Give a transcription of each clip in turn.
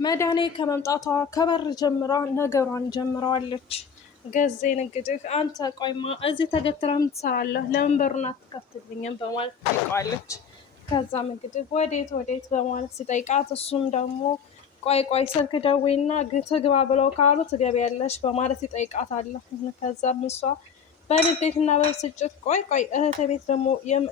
መድኃኔ ከመምጣቷ ከበር ጀምራ ነገሯን ጀምረዋለች። ገዜን እንግዲህ አንተ ቆይማ እዚህ ተገትረህ ትሰራለህ ለምን በሩን አትከፍትልኝም በማለት ትጠይቀዋለች። ከዛም እንግዲህ ወዴት በማለት ሲጠይቃት እሱም ደግሞ ቆይ ስልክ ደውይና ትግባ ብለው ካሉ ትገቢያለሽ በማለት ይጠይቃታል። ከዛም እሷ በንዴትና በብስጭት ቆይ እህቴ ቤት ደግሞ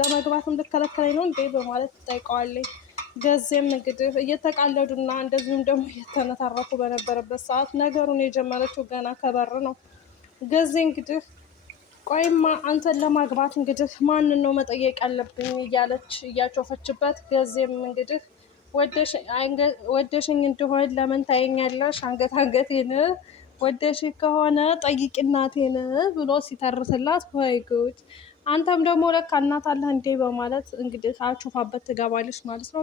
ለመግባትም ልከለከለኝ ነው እንዴ በማለት ትጠይቀዋለች። ገዜም እንግዲህ እየተቃለዱና እንደዚሁም ደግሞ እየተነታረኩ በነበረበት ሰዓት ነገሩን የጀመረችው ገና ከበር ነው። ገዜ እንግዲህ ቆይማ አንተን ለማግባት እንግዲህ ማንን ነው መጠየቅ ያለብኝ እያለች እያቾፈችበት፣ ገዜም እንግዲህ ወደሽኝ እንደሆን ለምን ታየኛለሽ አንገቴን ወደሽ ከሆነ ጠይቂ እናቴን ብሎ ሲተርስላት፣ ወይ ጉድ አንተም ደግሞ ለካ እናት አለህ እንዴ በማለት እንግዲህ አቹፋበት ትገባለች ማለት ነው።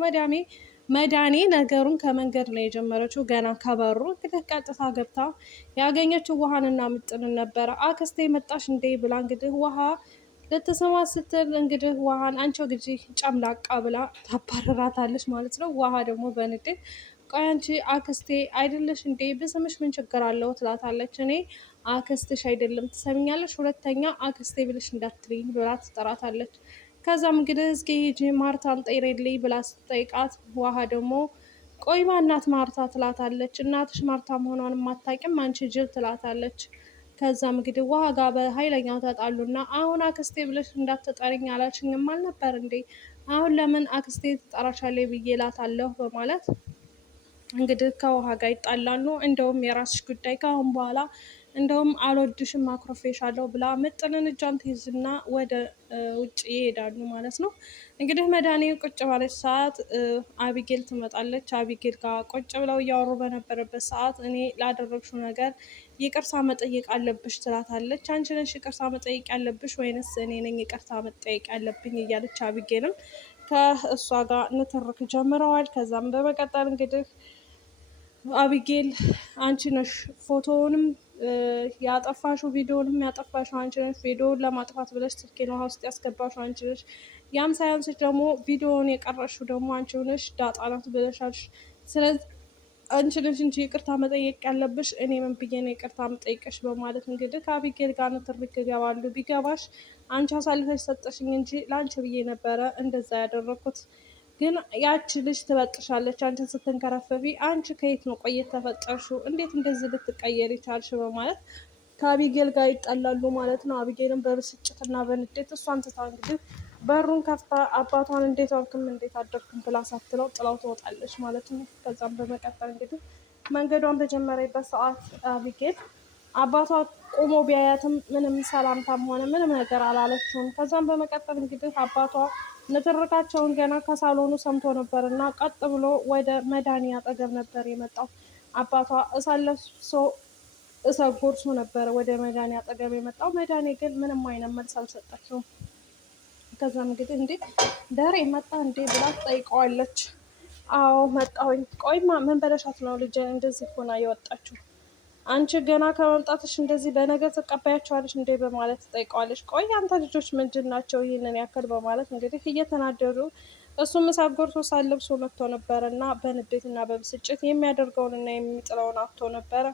መድኃኔ ነገሩን ከመንገድ ነው የጀመረችው። ገና ከበሩ እንግዲህ ቀጥታ ገብታ ያገኘችው ውሃንና ምጥንን ነበረ። አክስቴ መጣሽ እንዴ ብላ እንግዲህ ውሃ ልትስማት ስትል እንግዲህ ውሃን አንቺ ግጂ ጨምላቃ ብላ ታባረራታለች ማለት ነው። ውሃ ደግሞ በንዴት ቆይ አንቺ አክስቴ አይደለሽ እንዴ ብስምሽ ምን ችግር አለው ትላታለች። እኔ አክስትሽ አይደለም ትሰሚኛለሽ፣ ሁለተኛ አክስቴ ብለሽ እንዳትልኝ ብላ ትጠራታለች። ከዛም እንግዲህ እስኪ ሂጂ ማርታን ጠይሬልኝ ብላ ስትጠይቃት ውሃ ደግሞ ቆይ ማናት ማርታ ትላታለች። እናትሽ ማርታ መሆኗን የማታውቂም አንቺ ጅል ትላታለች። ከዛም እንግዲህ ውሃ ጋር በኃይለኛው ተጣሉና አሁን አክስቴ ብለሽ እንዳትጠሪኝ አላችኝም አልነበር እንዴ? አሁን ለምን አክስቴ ትጠራሻለች ብዬ እላታለሁ በማለት እንግዲህ ከውሃ ጋር ይጣላሉ። እንደውም የራስሽ ጉዳይ ከአሁን በኋላ እንደውም አልወድሽም አኩርፌሻለሁ ብላ ምጥንን እጇን ትይዝና ወደ ውጭ ይሄዳሉ ማለት ነው። እንግዲህ መድኃኔ ቁጭ ባለች ሰዓት አቢጌል ትመጣለች። አቢጌል ጋር ቁጭ ብለው እያወሩ በነበረበት ሰዓት እኔ ላደረግሽው ነገር ይቅርታ መጠየቅ አለብሽ ትላታለች። አንቺ ነሽ ይቅርታ መጠየቅ ያለብሽ ወይንስ እኔ ነኝ ይቅርታ መጠየቅ ያለብኝ እያለች አቢጌልም ከእሷ ጋር ንትርክ ጀምረዋል። ከዛም በመቀጠል እንግዲህ አቢጌል አንቺ ነሽ ፎቶውንም ያጠፋሽው ቪዲዮንም ያጠፋሽው አንቺ ነሽ፣ ቪዲዮውን ለማጥፋት ብለሽ ስልኬን ውሃ ውስጥ ያስገባሽው አንቺ ነሽ፣ ያም ሳያንስሽ ደግሞ ቪዲዮውን የቀረሽው ደግሞ አንቺ ነሽ፣ ዳጣ ናት ብለሻልሽ። ስለዚህ አንቺ ነሽ እንጂ ይቅርታ መጠየቅ ያለብሽ እኔ ምን ብዬ ነው ይቅርታ መጠየቅሽ በማለት እንግዲህ ከአቢጌል ጋር ንትርክ ይገባሉ። ቢገባሽ አንቺ አሳልፈሽ ሰጠሽኝ እንጂ ለአንቺ ብዬ ነበረ እንደዛ ያደረኩት፣ ግን ያቺ ልጅ ትበጥሻለች አንቺን ስትንከረፈፊ። አንቺ ከየት ነው ቆየት ተፈጠርሽው? እንዴት እንደዚህ ልትቀየር ይቻልሽ? በማለት ከአቢጌል ጋር ይጣላሉ ማለት ነው። አቢጌልን በብስጭትና በንዴት እሷን ትታ እንግዲህ በሩን ከፍታ አባቷን እንዴት ዋልክም እንዴት አደርክም ብላ ሳትለው ጥላው ትወጣለች ማለት ነው። ከዛም በመቀጠል እንግዲህ መንገዷን በጀመረበት ሰዓት አቢጌል አባቷ ቆሞ ቢያያትም ምንም ሰላምታም ሆነ ምንም ነገር አላለችውም። ከዛም በመቀጠል እንግዲህ አባቷ ንትርካቸውን ገና ከሳሎኑ ሰምቶ ነበር እና ቀጥ ብሎ ወደ መድኃኔ አጠገብ ነበር የመጣው። አባቷ እሳለብሶ ጎርሶ ነበረ ወደ መድኃኔ አጠገብ የመጣው። መድኃኔ ግን ምንም አይነት መልስ አልሰጠችውም። ከዛም እንግዲህ እንዴ ደሬ መጣ እንዴ ብላ ትጠይቀዋለች። አዎ መጣሁኝ። ቆይማ ምን በለሻት ነው ልጄን እንደዚህ ሆና የወጣችው? አንቺ ገና ከመምጣትሽ እንደዚህ በነገር ትቀበያቸዋለሽ እንዴ በማለት ትጠይቀዋለች። ቆይ አንተ ልጆች ምንድን ናቸው ይህንን ያክል በማለት እንግዲህ እየተናደዱ እሱም እሳት ጎርሶ ሳለብሶ መጥቶ ነበረ እና በንዴትና በብስጭት የሚያደርገውንና የሚጥለውን አጥቶ ነበረ።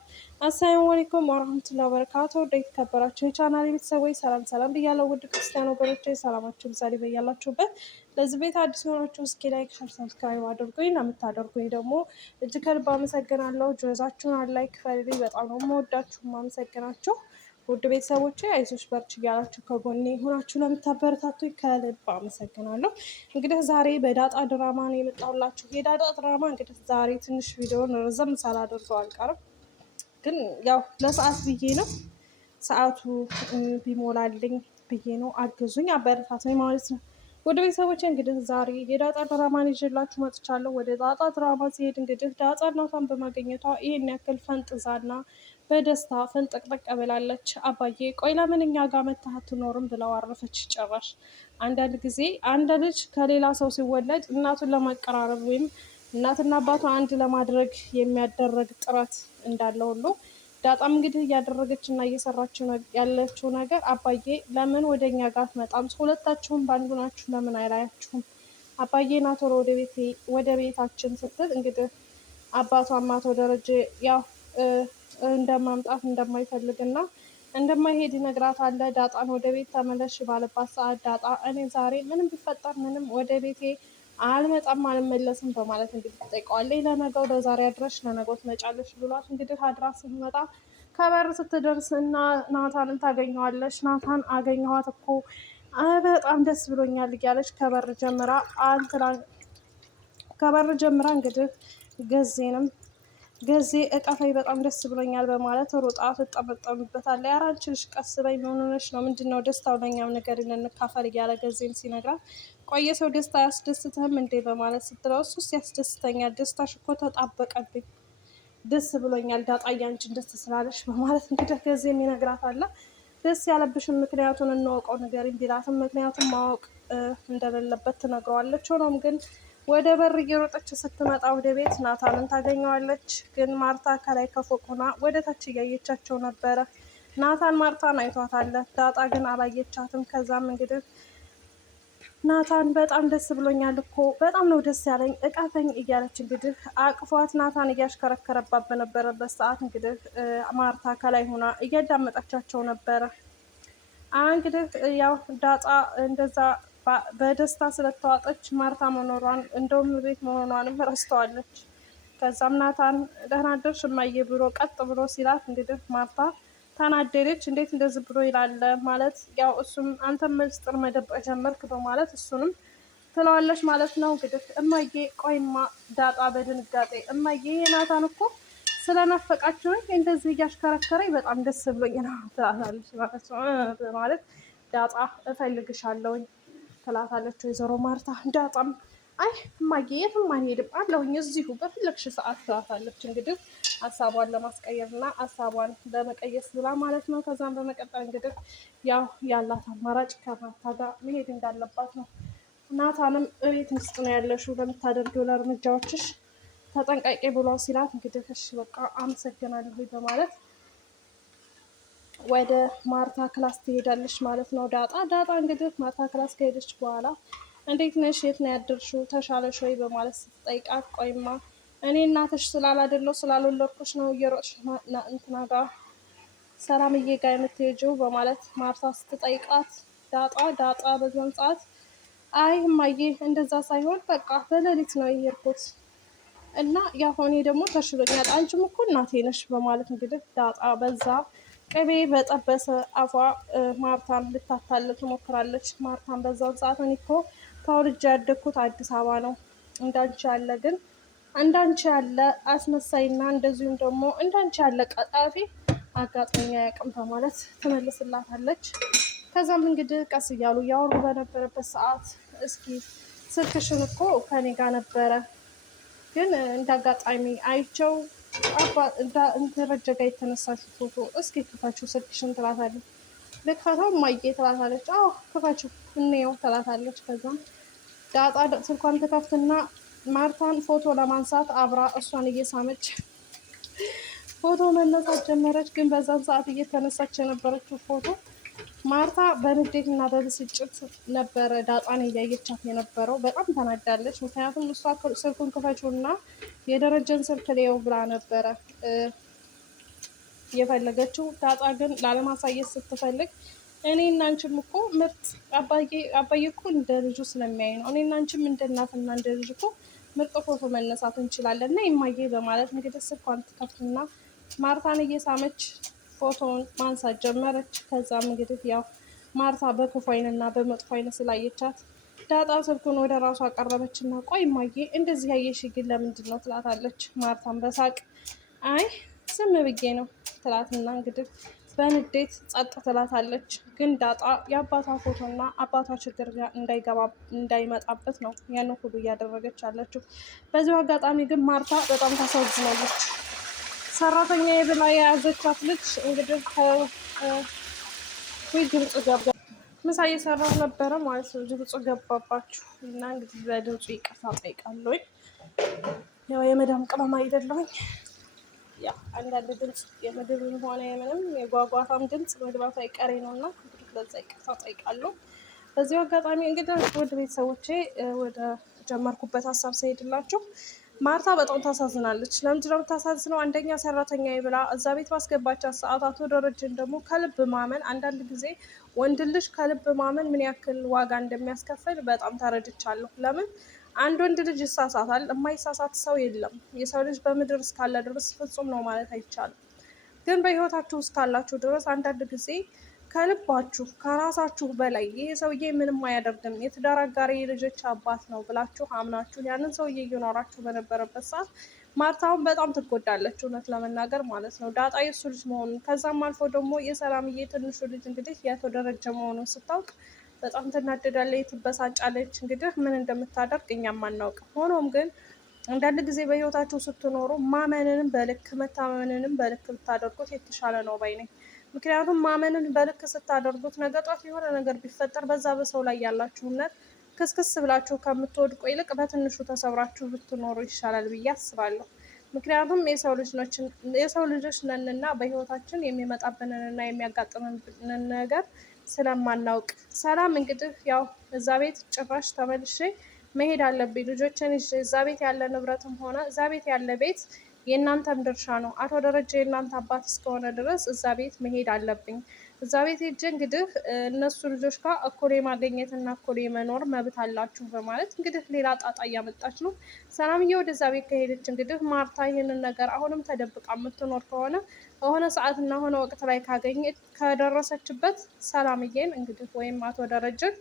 አሰላሙ አለይኩም ወራህመቱላሂ ወበረካቱ። ወደ የተከበራችሁ የቻናል ቤተሰቦች ሰላም ብያለሁ። ውድ ክርስቲያን ወገኖች ሰላማችሁ ምሳሌ በያላችሁበት። ለዚህ ቤት አዲስ የሆናችሁ እስኪ ላይክ፣ ሸር፣ ሰብስክራይብ አድርጉኝ። ለምታደርጉኝ ደግሞ እጅግ ከልብ አመሰግናለሁ። ጆዛችሁን አላይክ ፈልልኝ። በጣም ነው የምወዳችሁ የማመሰግናችሁ። ውድ ቤተሰቦቼ አይዞሽ በርቺ እያላችሁ ከጎኔ ሆናችሁ ለምታበረታቱኝ ከልብ አመሰግናለሁ። እንግዲህ ዛሬ በዳጣ ድራማ ነው የመጣሁላችሁ። የዳጣ ድራማ እንግዲህ ዛሬ ትንሽ ቪዲዮን ረዘም ሳላደርገው አልቀርም፣ ግን ያው ለሰዓት ብዬ ነው፣ ሰዓቱ ቢሞላልኝ ብዬ ነው። አግዙኝ፣ አበረታቱኝ ማለት ነው። ወደ ቤተሰቦቼ እንግዲህ ዛሬ የዳጣ ድራማን ይዤላችሁ መጥቻለሁ። ወደ ዳጣ ድራማ ሲሄድ እንግዲህ ዳጣ እናቷን በማግኘቷ ይህን ያክል ፈንጥዛና በደስታ ፍንጥቅጥቅ ብላለች። አባዬ ቆይ ለምን እኛ ጋር መተህ አትኖርም ብለው አረፈች። ጭራሽ አንዳንድ ጊዜ አንድ ልጅ ከሌላ ሰው ሲወለድ እናቱን ለማቀራረብ ወይም እናትና አባቱ አንድ ለማድረግ የሚያደረግ ጥረት እንዳለ ሁሉ ዳጣም እንግዲህ እያደረገች እና እየሰራች ያለችው ነገር አባዬ ለምን ወደ እኛ ጋር አትመጣም? ሁለታችሁም በአንዱ ናችሁ፣ ለምን አይላያችሁም? አባዬ ና ቶሎ ወደ ቤታችን ስትል እንግዲህ አባቷም አቶ ደረጀ ያው እንደማምጣት እንደማይፈልግና እንደማይሄድ ይነግራታል። ዳጣን ወደ ቤት ተመለሽ ባለባት ሰዓት ዳጣ እኔ ዛሬ ምንም ቢፈጠር ምንም ወደ ቤቴ አልመጣም አልመለስም በማለት እንግዲህ ትጠይቀዋለች። ለነገው ለዛሬ አድረሽ ለነገው ትመጫለሽ ብሏት እንግዲህ አድራ ስትመጣ ከበር ስትደርስ እና ናታንን ታገኘዋለች። ናታን አገኘኋት እኮ በጣም ደስ ብሎኛል እያለች ከበር ጀምራ እንግዲህ ገዜንም ገዜ እቀፈኝ በጣም ደስ ብሎኛል በማለት ሮጣ ትጠመጠምበታለች። ኧረ አንቺ ልጅ ቀስ በይ ምን ሆነሽ ነው? ምንድን ነው ደስታው? ለእኛም ነገር እንካፈል እያለ ገዜም ሲነግራት ቆየ ሰው ደስታ አያስደስትህም እንዴ በማለት ስትለው እሱስ ያስደስተኛል፣ ደስታሽ እኮ ተጣበቀብኝ፣ ደስ ብሎኛል ዳጣዬ አንቺን ደስ ስላለሽ በማለት እንግዲህ ገዜም ይነግራታል። ደስ ያለብሽን ምክንያቱን እንወቀው ንገሪኝ ቢላትም ምክንያቱም ማወቅ እንደሌለበት ትነግረዋለች። ሆኖም ግን ወደ በር እየሮጠች ስትመጣ ወደ ቤት ናታንን ታገኘዋለች። ግን ማርታ ከላይ ከፎቅ ሆና ወደ ታች እያየቻቸው ነበረ። ናታን ማርታን አይቷታል፣ ዳጣ ግን አላየቻትም። ከዛም እንግዲህ ናታን በጣም ደስ ብሎኛል እኮ በጣም ነው ደስ ያለኝ እቃተኝ እያለች እንግዲህ አቅፏት ናታን እያሽከረከረባት በነበረበት ሰዓት እንግዲህ ማርታ ከላይ ሆና እያዳመጠቻቸው ነበረ። እንግዲህ ያው ዳጣ እንደዛ በደስታ ስለተዋጠች ማርታ መኖሯን እንደውም ቤት መሆኗንም ረስተዋለች። ከዛም ናታን ደህና አደርሽ እማዬ ብሎ ቀጥ ብሎ ሲላት እንግዲህ ማርታ ተናደደች። እንዴት እንደዚህ ብሎ ይላል ማለት ያው እሱም አንተም ምስጢር መደበቅ ጀመርክ በማለት እሱንም ትለዋለች ማለት ነው። እንግዲህ እማዬ ቆይማ ዳጣ በድንጋጤ እማዬ ናታን እኮ ስለናፈቃችሁኝ እንደዚህ እያሽከረከረኝ በጣም ደስ ብሎኝ ነው ትላታለች ማለት ዳጣ እፈልግሻለሁኝ ትላታለች ወይዘሮ ማርታ። ዳጣም አይ እማዬ የትም አንሄድም አለሁኝ እዚሁ በፈለግሽ ሰዓት ትላታለች። እንግዲህ ሀሳቧን ለማስቀየር እና ሀሳቧን ለመቀየስ ብላ ማለት ነው። ከዛም በመቀጠል እንግዲህ ያው ያላት አማራጭ ከማርታ ጋር መሄድ እንዳለባት ነው። ናታንም እቤት ውስጥ ነው ያለሽው ለምታደርጊው ለእርምጃዎችሽ ተጠንቃቂ ብሎ ሲላት እንግዲህ እሺ በቃ አመሰግናለሁ በማለት ወደ ማርታ ክላስ ትሄዳለች ማለት ነው። ዳጣ እንግዲህ ማርታ ክላስ ከሄደች በኋላ እንዴት ነሽ? የት ነው ያደርሽው? ተሻለሽ ወይ በማለት ስትጠይቃት ቆይማ እኔ እናትሽ ስላላደለው ስላልወለድኩሽ ነው እየሮጥሽ እንትና ጋር ሰላምዬ ጋር የምትሄጂው በማለት ማርታ ስትጠይቃት ዳጣ በዛን ሰዓት አይ እማዬ እንደዛ ሳይሆን በቃ በሌሊት ነው የሄድኩት እና ያሆኔ ደግሞ ተሽሎኛል፣ አንቺም እኮ እናቴ ነሽ በማለት እንግዲህ ዳጣ በዛ ቅቤ በጠበሰ አፏ ማርታን ልታታልል ትሞክራለች። ማርታን በዛውን ሰዓት እኔ እኮ ተወልጄ ያደግኩት አዲስ አበባ ነው፣ እንዳንቺ ያለ አስመሳይና እንደዚሁም ደግሞ እንዳንቺ ያለ ቀጣፊ አጋጥሞኝ አያውቅም በማለት ትመልስላታለች። ከዛም እንግዲህ ቀስ እያሉ እያወሩ በነበረበት ሰዓት እስኪ ስልክሽን እኮ ከኔ ጋር ነበረ ግን እንዳጋጣሚ አይቸው ደረጀ ጋር የተነሳሽ ፎቶ እስኪ ክፈችው ስልክሽን ትላታለች። ልክፈተው እማዬ ትላታለች። አዎ ክፈችው እንየው ትላታለች። ከዛም ዳጣ ስልኳን ትከፍትና ማርታን ፎቶ ለማንሳት አብራ እሷን እየሳመች ፎቶ መነሳት ጀመረች። ግን በዛን ሰዓት እየተነሳች የነበረችው ፎቶ ማርታ በንዴት እና በብስጭት ነበረ ዳጣን እያየቻት የነበረው። በጣም ተናዳለች። ምክንያቱም እሷ ስልኩን ክፈችው እና የደረጀን ስልክ ሊየው ብላ ነበረ የፈለገችው። ዳጣ ግን ላለማሳየት ስትፈልግ እኔ እና አንቺም እኮ ምርጥ አባዬ እኮ እንደ ልጁ ስለሚያይ ነው፣ እኔ እና አንቺም እንደ እናትና እንደ ልጅ እኮ ምርጥ ፎቶ መነሳት እንችላለን እና ይማዬ በማለት እንግዲህ ስልኳን ትከፍትና ማርታን እየሳመች ፎቶውን ማንሳት ጀመረች። ከዛም እንግዲህ ያው ማርታ በክፉ አይንና በመጥፎ አይን ስላየቻት ዳጣ ስልኩን ወደ ራሷ አቀረበችና ቆይ እማዬ እንደዚህ ያየሽ ግን ለምንድን ነው ትላታለች። ማርታን በሳቅ አይ ዝም ብዬ ነው ትላትና እንግዲህ በንዴት ጸጥ ትላታለች። ግን ዳጣ የአባቷ ፎቶና አባቷ ችግር እንዳይመጣበት ነው ያን ሁሉ እያደረገች ያለችው። በዚሁ አጋጣሚ ግን ማርታ በጣም ታሳዝናለች። ሰራተኛ የብላ የያዘቻት ልጅ እንግዲህ ድምፁ ገባ፣ ምሳ እየሰራሁ ነበረ ማለት ነው። ድምፁ ገባባችሁ እና እንግዲህ በድምፁ ይቅርታ ጠይቃለሁ። ያው የመዳም ቅመም አይደለሁኝ። ያው አንዳንድ ድምፅ የምግብም ሆነ የምንም የጓጓታም ድምፅ መግባት አይቀሬ ነው እና እንግዲህ ለዛ ይቅርታ ጠይቃለሁ። በዚሁ አጋጣሚ እንግዲህ ውድ ቤተሰቦቼ ወደ ጀመርኩበት ሀሳብ ስሄድላችሁ ማርታ በጣም ታሳዝናለች። ለምንድን ነው የምታሳዝነው? አንደኛ ሰራተኛ ብላ እዛ ቤት ባስገባቻት ሰዓት አቶ ደረጀን ደግሞ ከልብ ማመን፣ አንዳንድ ጊዜ ወንድ ልጅ ከልብ ማመን ምን ያክል ዋጋ እንደሚያስከፍል በጣም ተረድቻለሁ። ለምን አንድ ወንድ ልጅ ይሳሳታል፣ የማይሳሳት ሰው የለም። የሰው ልጅ በምድር እስካለ ድረስ ፍጹም ነው ማለት አይቻልም። ግን በህይወታችሁ ውስጥ ካላችሁ ድረስ አንዳንድ ጊዜ ከልባችሁ ከራሳችሁ በላይ ይሄ ሰውዬ ምንም አያደርግም፣ የትዳር አጋሪ የልጆች አባት ነው ብላችሁ አምናችሁ ያንን ሰውዬ እየኖራችሁ በነበረበት ሰዓት ማርታውን በጣም ትጎዳለች፣ እውነት ለመናገር ማለት ነው። ዳጣ የሱ ልጅ መሆኑን ከዛም አልፎ ደግሞ የሰላምዬ ትንሹ ልጅ እንግዲህ የአቶ ደረጀ መሆኑን ስታውቅ በጣም ትናደዳለች፣ ትበሳጫለች። እንግዲህ ምን እንደምታደርግ እኛም አናውቅም። ሆኖም ግን አንዳንድ ጊዜ በህይወታችሁ ስትኖሩ ማመንንም በልክ መታመንንም በልክ ብታደርጉት የተሻለ ነው ባይ ነኝ። ምክንያቱም ማመንን በልክ ስታደርጉት ነገ ጧት የሆነ ነገር ቢፈጠር በዛ በሰው ላይ ያላችሁ እምነት ክስክስ ብላችሁ ከምትወድቁ ይልቅ በትንሹ ተሰብራችሁ ብትኖሩ ይሻላል ብዬ አስባለሁ። ምክንያቱም የሰው ልጆች ነንና በህይወታችን የሚመጣብንንና የሚያጋጥመንን ነገር ስለማናውቅ። ሰላም እንግዲህ ያው እዛ ቤት ጭራሽ ተመልሼ መሄድ አለብኝ ልጆችን ይዤ፣ እዛ ቤት ያለ ንብረትም ሆነ እዛ ቤት ያለ ቤት የእናንተም ድርሻ ነው። አቶ ደረጀ የእናንተ አባት እስከሆነ ድረስ እዛ ቤት መሄድ አለብኝ። እዛ ቤት ሄጄ እንግዲህ እነሱ ልጆች ጋር እኩል የማገኘትና እኩል የመኖር መብት አላችሁ በማለት እንግዲህ ሌላ ጣጣ እያመጣች ነው። ሰላምዬ ወደዛ ቤት ከሄደች እንግዲህ ማርታ ይህንን ነገር አሁንም ተደብቃ የምትኖር ከሆነ በሆነ ሰዓትና ሆነ ወቅት ላይ ከደረሰችበት ሰላምዬን እንግዲህ ወይም አቶ ደረጀን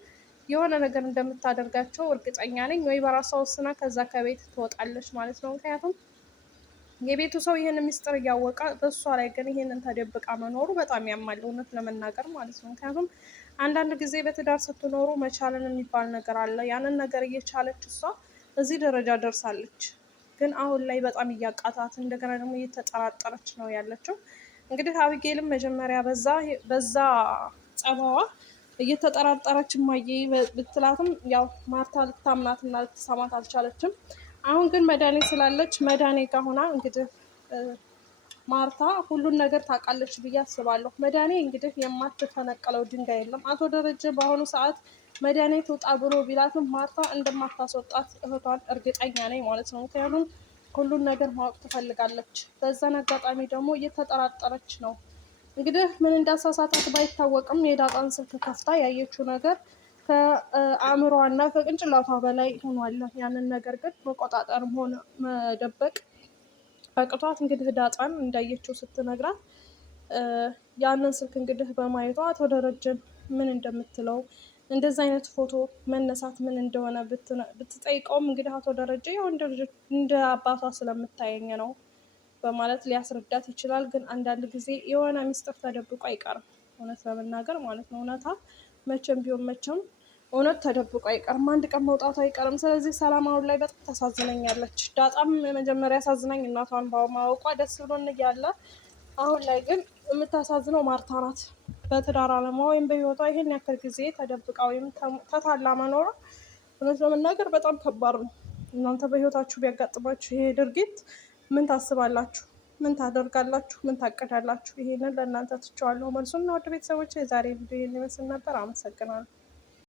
የሆነ ነገር እንደምታደርጋቸው እርግጠኛ ነኝ። ወይ በራሷ ወስና ከዛ ከቤት ትወጣለች ማለት ነው። ምክንያቱም የቤቱ ሰው ይህን ምስጢር እያወቀ በእሷ ላይ ግን ይህንን ተደብቃ መኖሩ በጣም ያማል፣ እውነት ለመናገር ማለት ነው። ምክንያቱም አንዳንድ ጊዜ በትዳር ስትኖሩ መቻልን የሚባል ነገር አለ። ያንን ነገር እየቻለች እሷ እዚህ ደረጃ ደርሳለች። ግን አሁን ላይ በጣም እያቃታት እንደገና ደግሞ እየተጠራጠረች ነው ያለችው። እንግዲህ አቢጌልም መጀመሪያ በዛ ጸባዋ እየተጠራጠረች እማዬ ብትላትም ያው ማርታ ልታምናትና ልትሰማት አልቻለችም። አሁን ግን መድኃኔ ስላለች መድኃኔ ጋር ሆና እንግዲህ ማርታ ሁሉን ነገር ታውቃለች ብዬ አስባለሁ። መድኃኔ እንግዲህ የማትፈነቀለው ድንጋይ የለም። አቶ ደረጀ በአሁኑ ሰዓት መድኃኔ ትውጣ ብሎ ቢላትም ማርታ እንደማታስወጣት እህቷን እርግጠኛ ነኝ ማለት ነው። ምክንያቱም ሁሉን ነገር ማወቅ ትፈልጋለች። በዛን አጋጣሚ ደግሞ እየተጠራጠረች ነው። እንግዲህ ምን እንዳሳሳታት ባይታወቅም የዳጣን ስልክ ከፍታ ያየችው ነገር ከአእምሯና ከቅንጭላቷ በላይ ሆኗል። ያንን ነገር ግን መቆጣጠርም ሆነ መደበቅ አቅቷት እንግዲህ ዳጣን እንዳየችው ስትነግራት ያንን ስልክ እንግዲህ በማየቷ አቶ ደረጀን ምን እንደምትለው እንደዚ አይነት ፎቶ መነሳት ምን እንደሆነ ብትጠይቀውም እንግዲህ አቶ ደረጀ ያው እንደ አባቷ ስለምታየኝ ነው በማለት ሊያስረዳት ይችላል። ግን አንዳንድ ጊዜ የሆነ ሚስጥር ተደብቆ አይቀርም፣ እውነት ለመናገር ማለት ነው። እውነታ መቼም ቢሆን መቼም እውነት ተደብቆ አይቀርም፣ አንድ ቀን መውጣቱ አይቀርም። ስለዚህ ሰላም አሁን ላይ በጣም ታሳዝነኛለች። ዳጣም መጀመሪያ ያሳዝናኝ እናቷን በማወቋ ደስ ብሎን እያለ አሁን ላይ ግን የምታሳዝነው ማርታ ናት። በትዳር አለማ ወይም በህይወቷ ይሄን ያክል ጊዜ ተደብቃ ወይም ተታላ መኖሯ እውነት ለመናገር በጣም ከባድ ነው። እናንተ በህይወታችሁ ቢያጋጥማችሁ ይሄ ድርጊት ምን ታስባላችሁ? ምን ታደርጋላችሁ? ምን ታቀዳላችሁ? ይሄንን ለእናንተ ትቼዋለሁ መልሱን። እና ወደ ቤተሰቦች የዛሬ ቪዲዮ ይህን ይመስል ነበር። አመሰግናለሁ።